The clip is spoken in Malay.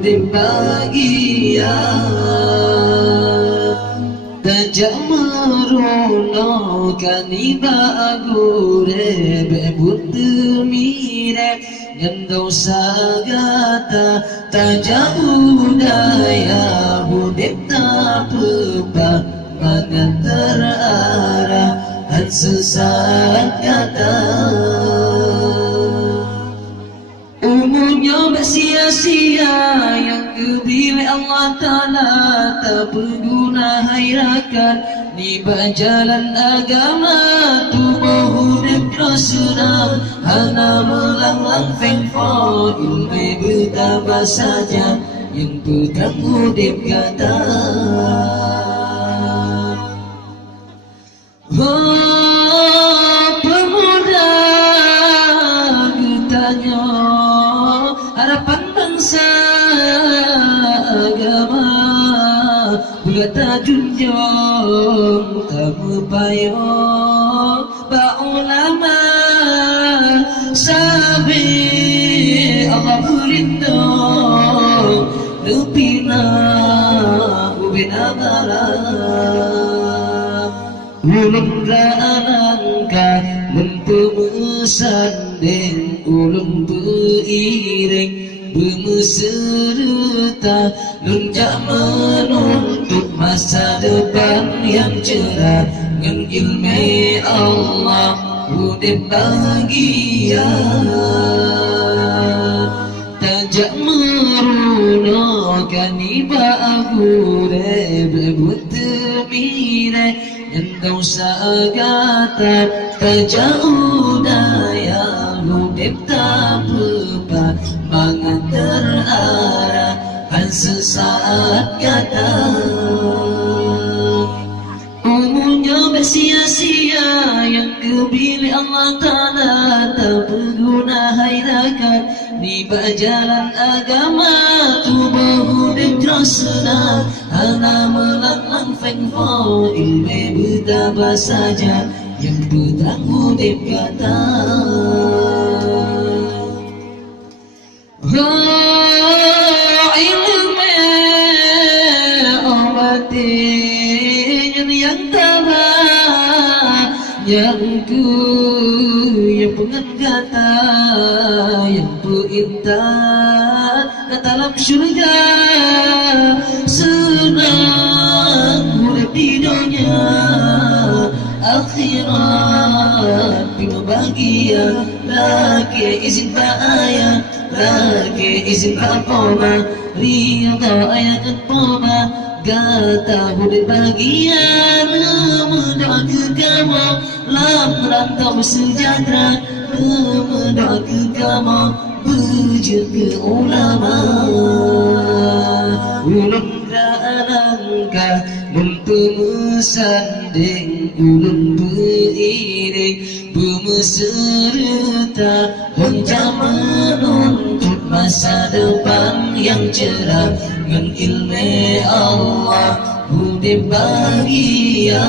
udip bahagia. Tajak merono kaniba agure bebut temire ngendau sagata tajak budaya udip tak pepah mangan terarah dan sesat kata. Umurnya bersia-sia yang kebili Allah Ta'ala tak berguna hairakan di jalan agama tubuh hudib rasulullah hana melanglang fengfo ilmu betapa saja yang petang hudib kata. Oh pemuda bertanya harapan bangsa agama berkata junjung tamu payung ba ulama sabi Allah berlindung lupina ubina malam ulum ranangka mempemesan ulum beiring bermeserta lunjak menuntut masa depan yang cerah dengan ilmu Allah udip bahagia. Tajak meruno kaniba agure bebut temire endau sagata tajak udaya udip tak pepah mangan terarah dan sesaat kata. Umurnya bersia-sia yang kebili Allah Ta'ala tak berguna hairakan di jalan agama tubuh hudib rasulullah hana melanglang fengfo ilmu betapa saja yang petang hudib kata. Ilmu obatin yang tabah yang yang pengen kata yang perintah ke dalam syurga senang urip di dunia akhirat bima bahagia laki izin bahaya laki izin apa riyadha ayat apa gata hudib bahagia mendoa ke kamu lam rantau sejahtera mendoa ke kamu berjaya ke ulama ulum ranangka mempemesan ulum beiring bermeserta hendak menuntut masa depan yang cerah dengan ilmu Allah udip bahagia.